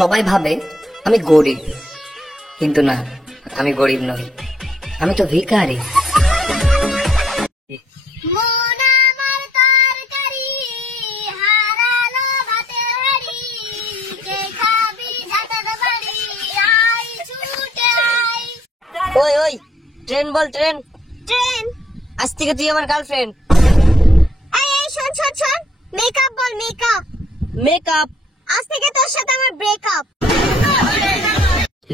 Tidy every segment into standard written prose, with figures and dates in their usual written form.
সবাই ভাবে আমি গরিব, কিন্তু না, আমি গরিব নই, আমি তো ভিখারি। ওই ওই ট্রেন বল, ট্রেন। ট্রেন? আজ থেকে তুই আমার গার্লফ্রেন্ড। এই শোন শোন শোন, মেকআপ বল, মেকআপ। মেকআপ? আজ থেকে তোর সাথে আমার ব্রেকআপ।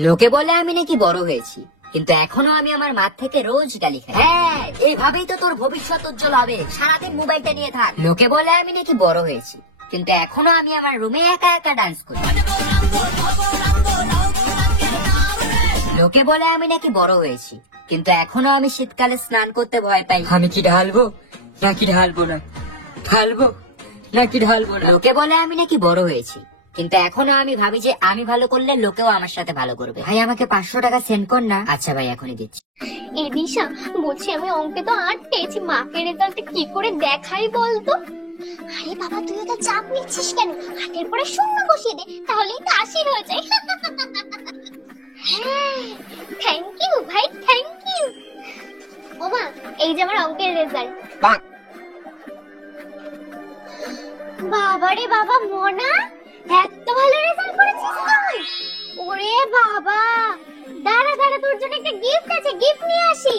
লোকে বলে আমি নাকি বড় হয়েছি, কিন্তু এখনো আমি আমার মাঠ থেকে রোজ গালি খাই। হ্যাঁ, এইভাবেই তো তোর ভবিষ্যৎ উজ্জ্বল হবে, সারাদিন মোবাইলটা নিয়ে থাক। লোকে বলে আমি নাকি বড় হয়েছি, কিন্তু এখনো আমি আমার রুমে একা একা ডান্স করি। লোকে বলে আমি নাকি বড় হয়েছি, কিন্তু এখনো আমি শীতকালে স্নান করতে ভয় পাই। আমি কি ঢালবো নাকি ঢালবো না, ঢালবো নাকি ঢালবো না। লোকে বলে আমি নাকি বড় হয়েছি, কিন্তু এখনো আমি ভাবি যে আমি ভালো করলে লোকেও আমার সাথে ভালো করবে। ভাই আমাকে 500 টাকা সেন্ড কর না। আচ্ছা ভাই, এখনই দিচ্ছি। এই দিশা, বলছি আমি অঙ্কে তো 8 পেয়েছি, মাকে রেজাল্টে কি করে দেখাই বলতো? আরে বাবা, তুই তো চাপ নিচ্ছিস কেন? হাতের পরে শূন্য বসিয়ে দে, তাহলেই তো 80 হয়ে যায়। হ্যাঁ, থ্যাংক ইউ ভাই, থ্যাংক ইউ। ওমা, এই যে আমার অঙ্কের রেজাল্ট। বাবারে বাবা, মোনা এত ভালো রেজাল্ট করেছিস তুই? ওরে বাবা, দাঁড়া দাঁড়া, তোর জন্য একটা গিফট আছে, গিফট নিয়ে আসি।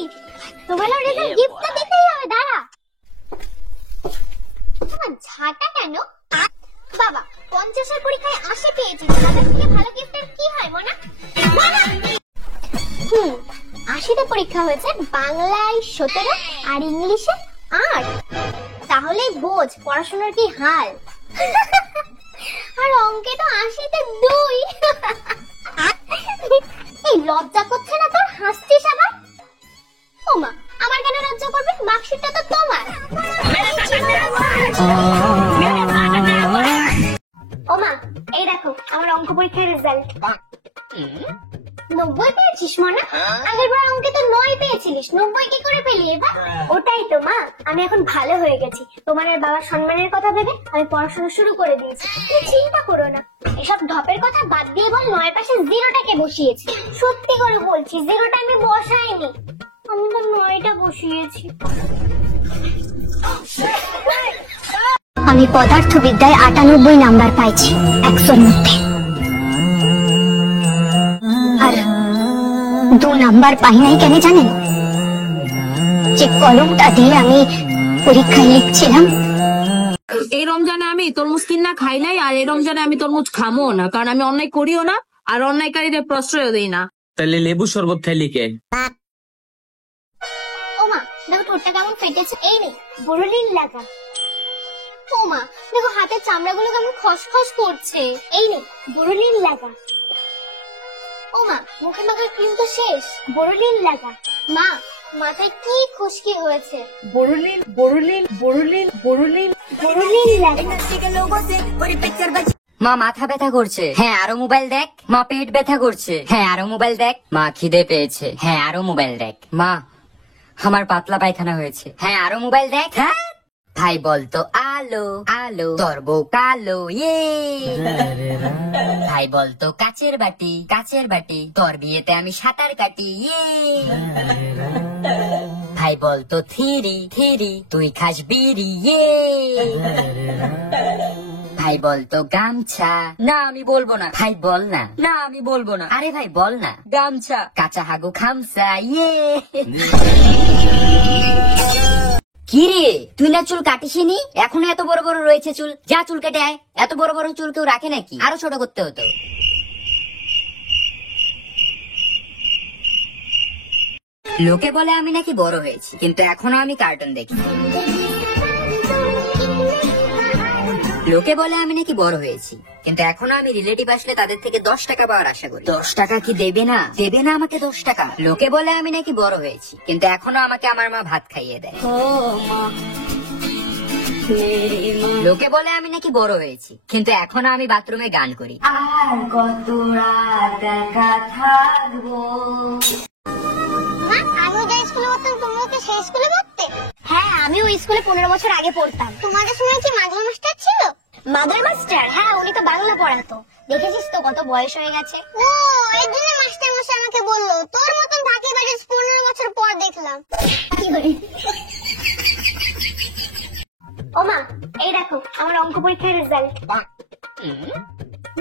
তো ভালো রেজাল্ট, গিফটটা দিতেই হবে, দাঁড়া। তোমার ঝাঁটা কেন? বাবা, 50 এর পরীক্ষায় 80 পেয়েছিস, তাদের থেকে ভালো গিফটের কি হয় মোনা? 80টা পরীক্ষা হয়েছে, বাংলায় 17 আর ইংলিশে 8। তাহলে বোঝ পড়াশোনার কি হাল। আর অঙ্কে তো 80তে 2। এই লজ্জা করছে না তোর? হাসছিস আবার? ওমা, আমার কেন লজ্জা করবে? মার্কশিটটা তো তোমার। ওমা, এই দেখো আমার অঙ্ক পরীক্ষার রেজাল্ট। 90 পেয়েছিস মনে? আগের বার অঙ্কে তো 9 পেয়েছিলিস, 90 কি করে পেলি এবার? ওটাই তো মা, আমি এখন ভালো হয়ে গেছি। তোমার আর বাবার সম্মানের কথা ভেবে আমি পড়াশোনা শুরু করে দিয়েছি। তুমি চিন্তা করো না, এসব ঢপের কথা বাদ দিয়ে বল, 9 পাশে 0টাকে বসিয়েছি। সত্যি করে বলছি, 0টা আমি বসাইনি, আমি তো 9টা বসিয়েছি। আমি পদার্থবিদ্যায় 98 নাম্বার পাইছি 100-র মধ্যে, আর 2 নাম্বার পাই নাই কেন জানেন? যে কলমটা দিয়ে আমি পরীক্ষায় লিখছিলাম। এই রমজানে আমি তরমুজ কিনা খাই নাই, আর এই রমজানে আমি তরমুজ খামো না, কারণ আমি অন্যায় করিও না আর অন্যায়কারীদের প্রশ্রয় দেই না। তাহলে লেবু শরবত খাইলি কে? ওমা, দেখো ঠোঁটটা কেমন ফেটেছে। এই নে, বোরোলিন লাগা। ওমা, দেখো হাতের চামড়াগুলো কেমন খসখস করছে। এই নে, বোরোলিন লাগা। ওমা, মুখে মাখার ক্রিম তো শেষ, বোরোলিন লাগা। মা, মাথায় কি খুশকি হয়েছে? বোরোলিন বোরোলিন বোরোলিন বোরোলিন বোরোলিন লাগা। মা মাথা ব্যথা করছে, হ্যাঁ আরো মোবাইল দেখ। মা পেট ব্যথা করছে, হ্যাঁ আরো মোবাইল দেখ। মা খিদে পেয়েছে, হ্যাঁ আরো মোবাইল দেখ। মা আমার পাতলা পায়খানা হয়েছে, হ্যাঁ আরো মোবাইল দেখ। হ্যাঁ ভাই বলতো আলো আলো, তোর বউ কালো, ইয়ে। ভাই বলতো কাচের বাটি কাচের বাটি, তোর বিয়েতে আমি সাঁতার কাটি, ইয়ে। ভাই বলতো থিরি থিরি, তুই খাস বিড়ি, ইয়ে। ভাই বলতো গামছা, না আমি বলবো না। ভাই বল না, না আমি বলবো না। আরে ভাই বল না। গামছা, কাঁচা হাগু খামসা, ইয়ে। কি রে, তুই না চুল কাটিসনি? এখনো এত বড় বড় রয়েছে চুল, যা চুল কেটে আয়। এত বড় বড় চুল কেউ রাখে নাকি? আরো ছোট করতে হতো। লোকে বলে আমি নাকি বড় হয়েছি, কিন্তু এখনো আমি কার্টুন দেখি। লোকে বলে আমি নাকি বড় হয়েছি, কিন্তু এখনো আমি রিলেটিভ আসলে তাদের থেকে 10 টাকা পাওয়ার আশা করি। 10 টাকা কি দেবে না? দেবে না আমাকে 10 টাকা? লোকে বলে আমি নাকি বড় হয়েছি, কিন্তু এখনো আমাকে আমার মা ভাত খাইয়ে দেয়। লোকে বলে আমি নাকি বড় হয়েছি, কিন্তু এখনো আমি বাথরুমে গান করি। আর কত রাত একা থাকবো। আমি যে স্কুলে পড়তাম, তুমিও কি সেই স্কুলে পড়তে? হ্যাঁ, আমি ওই স্কুলে 15 বছর আগে পড়তাম। তোমাদের সময় কি মাদুর মাস্টার ছিল? মাদুর মাস্টার? হ্যাঁ, উনি তো বাংলা পড়াতো। দেখেছিস তো কত বয়স হয়ে গেছে। ও এর জন্য মাস্টার মশাই আমাকে বললো তোর মতন ঢাকি বাড়ির 15 বছর পর দেখলাম। কি করে? ও মা, এই দেখো আমার অঙ্ক পরীক্ষার রেজাল্ট।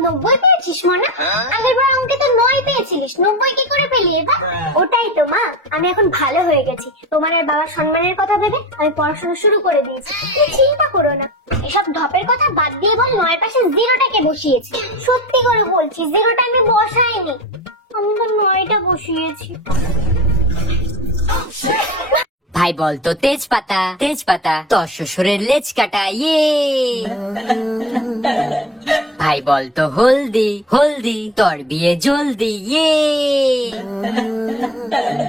90 পেয়েছিস মনা? আগের বার অঙ্কে তো 9 পেয়েছিলিস, 90 কি করে পেলি এবার? ওটাই তো মা, আমি এখন ভালো হয়ে গেছি। তোমার আর বাবার সম্মানের কথা ভেবে আমি পড়াশোনা শুরু করে দিয়েছি। তুমি চিন্তা করো না, এসব ঢপের কথা বাদ দিয়ে বল 9 পাশে 0টাকে বসিয়েছি। সত্যি করে বলছি 0টা আমি বসাইনি, আমি তো 9টা বসিয়েছি। ভাই বল তো তেজপাতা তেজপাতা তোর শ্বশুরের লেজ কাটা ইয়ে। ভাই বল তো হলদি হলদি তোর বিয়ে জলদি ইয়ে।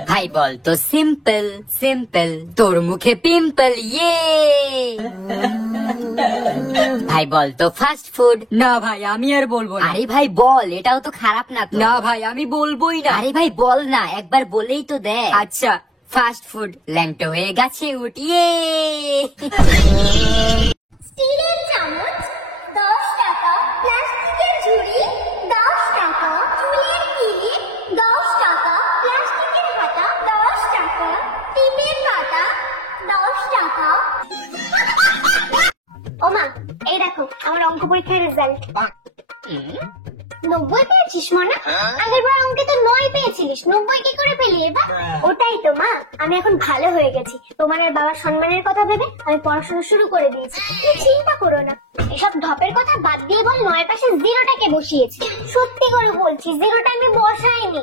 ভাই বল তো সিম্পল সিম্পল তোর মুখে পিম্পল ইয়ে। ভাই বল তো ফাস্ট ফুড। না ভাই আমি আর বলবো না। আরে ভাই বল, এটাও তো খারাপ না। না ভাই আমি বলবোই না। আরে ভাই বল না, একবার বলেই তো দেখ। আচ্ছা ফাস্ট ফুড ল্যাংটো হয়ে গেছে উঠিয়ে। স্টিলের চামচ 10 টাকা, প্লাস্টিকের ঝুড়ি 10 টাকা, চুলের ক্লিপ 10 টাকা, প্লাস্টিকের হাতা 10 টাকা, টিপের পাতা 10 টাকা। ও মা, এই দেখো আমার অঙ্ক পরীক্ষার রেজাল্ট। 90 পেয়েছিস মনা? আগের বার অঙ্কে তো 9 পেয়েছিলিস, 90 কি করে পেলি এবার? ওটাই তো মা, আমি এখন ভালো হয়ে গেছি। তোমার আর বাবার সম্মানের কথা ভেবে আমি পড়াশোনা শুরু করে দিয়েছি। তুমি চিন্তা করো না, এসব ঢপের কথা বাদ দিয়ে বল 9 পাশে 0টাকে বসিয়েছি। সত্যি করে বলছি 0টা আমি বসাইনি,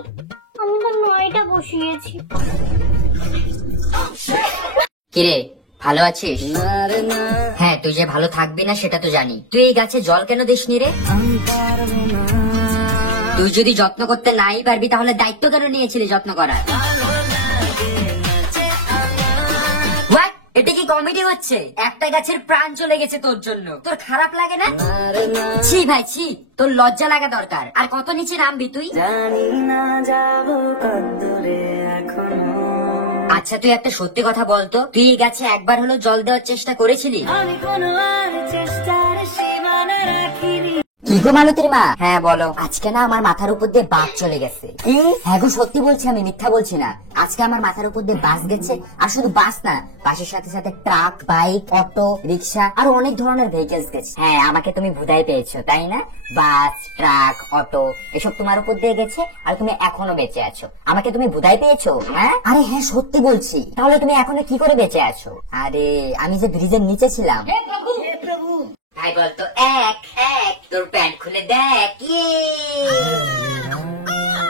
আমি তো 9টা বসিয়েছি। কিরে ভালো আছিস? হ্যাঁ তুই যে ভালো থাকবি না সেটা তো জানি। তুই এই গাছে জল কেন দিসনি রে? তুই যদি যত্ন করতে নাই পারবি তাহলে দায়িত্ব কেন নিয়েছিলি যত্ন করার? What? এটা কি কমেডি হচ্ছে? একটা গাছের প্রাণ চলে গেছে তোর জন্য, তোর খারাপ লাগে না? ছি ভাই ছি, তোর লজ্জা লাগা দরকার। আর কত নিচে নামবি তুই? আচ্ছা তুই একটা সত্যি কথা বলতো, তুই এই গাছে একবার হলো জল দেওয়ার চেষ্টা করেছিলি? কি গো মালতীর মা? হ্যাঁ বলো। আজকে না আমার মাথার উপর দিয়ে বাস চলে গেছে। হ্যাঁ গো সত্যি বলছি, আমি মিথ্যা বলছি না। আজকে আমার মাথার উপর দিয়ে বাস গেছে, আর শুধু বাস না, বাসের সাথে সাথে ট্রাক, বাইক, অটো, রিক্সা আরো অনেক ধরনের ভেহিকেলস গেছে। হ্যাঁ আমাকে তুমি ভুদাই পেয়েছো তাই না? বাস, ট্রাক, অটো এসব তোমার উপর দিয়ে গেছে আর তুমি এখনো বেঁচে আছো। আমাকে তুমি ভুদাই পেয়েছো? হ্যাঁ আরে হ্যাঁ সত্যি বলছি। তাহলে তুমি এখনো কি করে বেঁচে আছো? আরে আমি যে ব্রিজের নিচে ছিলাম। ভাই বলতো এক এক তোর প্যান্ট খুলে দেখ ইয়ে।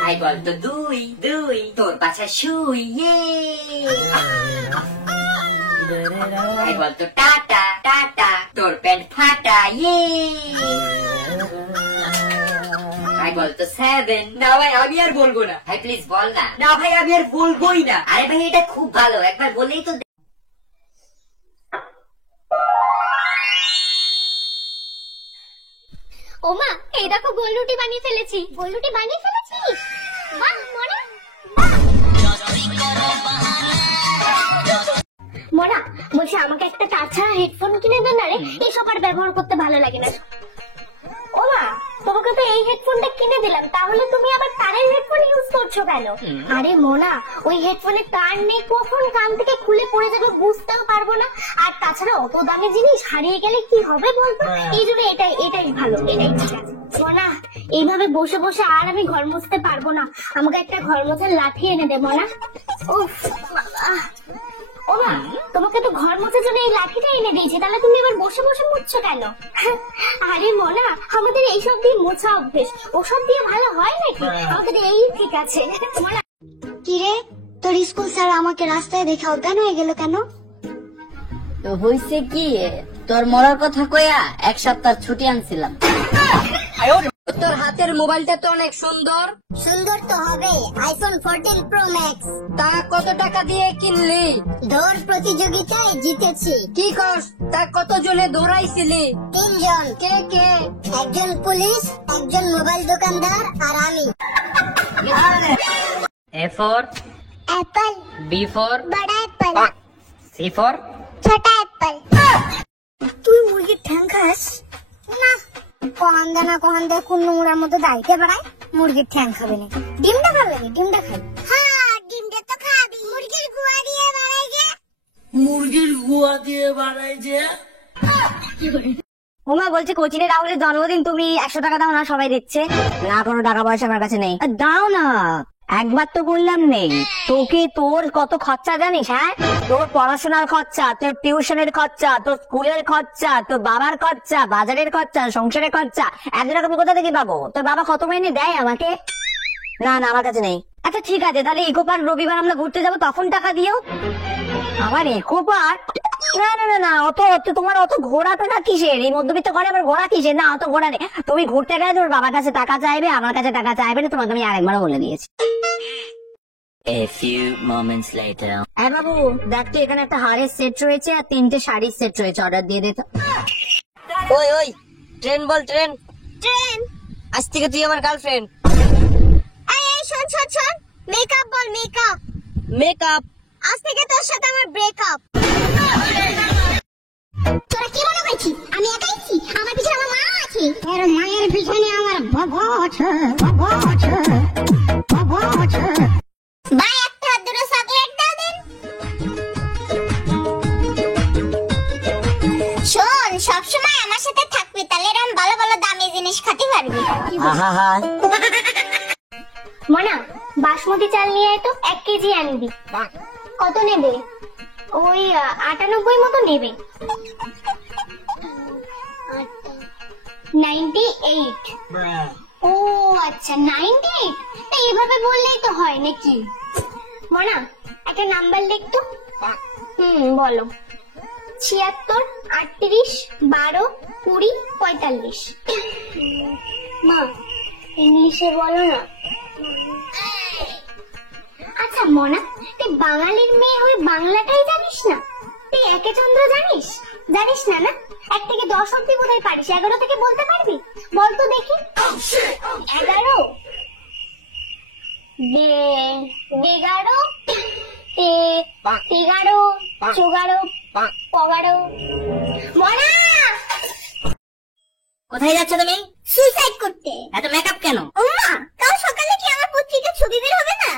ভাই বলতো দুই দুই তোর পাছা শুই ইয়ে। ভাই বলতো টাটা টাটা তোর প্যান্ট ফাটা ইয়ে। ভাই বলতো 7। না ভাই আমি আর বলবো না। ভাই প্লিজ বল না। না ভাই আমি আর বলবোই না। আরে ভাই এটা খুব ভালো, একবার বলেই তো। ও মা, এই দেখো গোল রুটি বানিয়ে ফেলেছি। গোল রুটি বানিয়ে ফেলেছিস? বাহ মনা, মনা বলছি আমাকে একটা তাছাড়া হেডফোন কিনে দে না রে, এসব আর ব্যবহার করতে ভালো লাগে না। ও মা, তোমাকে তো এই হেডফোনটা কিনে দিলাম, তাহলে তুমি আবার তারের হেডফোন ইউজ করছো কেন? আরে মোনা, ওই হেডফোনে তার নেই, কখন কান থেকে খুলে পড়ে যাবে বুঝতেও পারবো না। আর তাছাড়া অত দামি জিনিস হারিয়ে গেলে কি হবে বলতো? এই জন্য এটাই ভালো, এটাই ঠিক আছে। মোনা এইভাবে বসে বসে আর আমি ঘর মুছতে পারবো না, আমাকে একটা ঘর মোছার লাঠি এনে দে মোনা। উফ বাবা। ও মা, তোমাকে তো ঘর মোছার জন্য এই লাঠিটা এনে দিয়েছি, তাহলে তুমি এবার বসে বসে মুছছো কেন? আরে মোনা, আমাদের এইসব দিয়ে মোছা অভ্যেস, ওসব দিয়ে ভালো হয় নাকি? আমাদের এই ঠিক আছে। মোনা কিরে, তোর স্কুল স্যার আমাকে রাস্তায় দেখে অজ্ঞান হয়ে গেল কেন? তো হইছে কি, তোর মরার কথা কইয়া 1 সপ্তাহ ছুটি আনছিলাম। তোর হাতের মোবাইলটা তো অনেক সুন্দর। সুন্দর তো হবে, আইফোন 14 প্রো ম্যাক্স। তা কত টাকা দিয়ে কিনলি? দৌড় প্রতিযোগিতায় জিতেছি। কি কস? তা কত জনে দৌড়াইছিলি? 3 জন। কে কে? একজন পুলিশ, একজন মোবাইল দোকানদার আর আমি। A for Apple, B for বড় অ্যাপল, C for ছোট অ্যাপল। তুই মুরগির ঠ্যাং খাস? না, কহান দে না কহান দে কোন নোংরার মতো দাইতে পারায় মুরগির ঠ্যাং খাবে না ডিমটা ভালো লাগে ডিমটা খাই হ্যাঁ ডিমটা তো খাবি মুরগির গুয়া দিয়ে বানাই যে মুরগির গুয়া দিয়ে বানাই যে ওমা বলছে কোচিনে রাহুলের জন্মদিন, তুমি 100 টাকা দাও না, সবাই দিচ্ছে। না, কোনো টাকা পয়সা আমার কাছে নেই। দাও না, একবার তো বললাম নেই। তোকে তোর কত খরচা জানিস? হ্যাঁ, তোর পড়াশোনার খরচা, তোর টিউশনের খরচা, তোর স্কুলের খরচা, তোর বাবার খরচা, বাজারের খরচা, সংসারের খরচা, 1 টাকা আমি কোথা থেকে পাবো? তোর বাবা কত মাইনে দেয় আমাকে? না না, আমার কাছে নেই। আচ্ছা ঠিক আছে, তাহলে ইকো পার্ক রবিবার আমরা ঘুরতে যাবো, তখন টাকা দিও। আমার ইকো পার্ক? না না না না, তোমার অত ঘোরা টাকা কিসের? এই মধ্যবিত্ত ঘরে আবার ঘোরা কিসের? না, অত ঘোরা নেই। তুমি ঘুরতে গেলে তোর বাবার কাছে টাকা চাইবে, আমার কাছে টাকা চাইবে না, তোমাকে আমি আরেকবারও বলে দিয়েছি। A few moments later. হ্যাঁ বাবু, দেখ তো এখানে একটা হারের সেট রয়েছে আর 3টে শাড়ির সেট রয়েছে, অর্ডার দিয়ে দে তো। ওই ওই ট্রেন বল ট্রেন ট্রেন আজ থেকে তুই আমার গার্লফ্রেন্ড। এই শোন শোন শোন মেকআপ বল মেকআপ মেকআপ আজ থেকে তোর সাথে আমার ব্রেকআপ। তোরা কি মনে করছিস আমি একাই আছি? আমার পিছনে আমার মা আছে। এর মায়ের পিছনে আমার বাবা আছে, বাবা আছে, বাবা আছে। ভাই একটা দুটো চকলেট দাও দেন। শোন সবসময় আমার সাথে থাকবি, তাহলে এরকম ভালো ভালো দামি জিনিস খেতে পারবি। মনা বাসমতি চাল নিয়ে আয় তো, 1 কেজি আনবি। কত নেবে? ওই 98 মতো নেবে। 98। ও আচ্ছা 98। এইভাবে বললেই তো হয় নাকি? মনা একটা নাম্বার লিখ তো। বলো। 76, 38, 12, 20, 45। মা ইংলিশে বলো না। আচ্ছা মনা, তুই বাঙালির মেয়ে হয়ে বাংলাটাই জানিস না? তুই একে চন্দ্র জানিস? জানিস না না? 1 থেকে 10 অব্দি বোধহয় পারিস, 11 থেকে বলতে পারবি? বল তো দেখি। 11, 11, 13, 14, 15। মনা কোথায় যাচ্ছ তুমি? সুইসাইড করতে। এত মেকআপ কেন? ওমা কাল সকালে কি আমার পত্রিকার ছবি বের হবে না?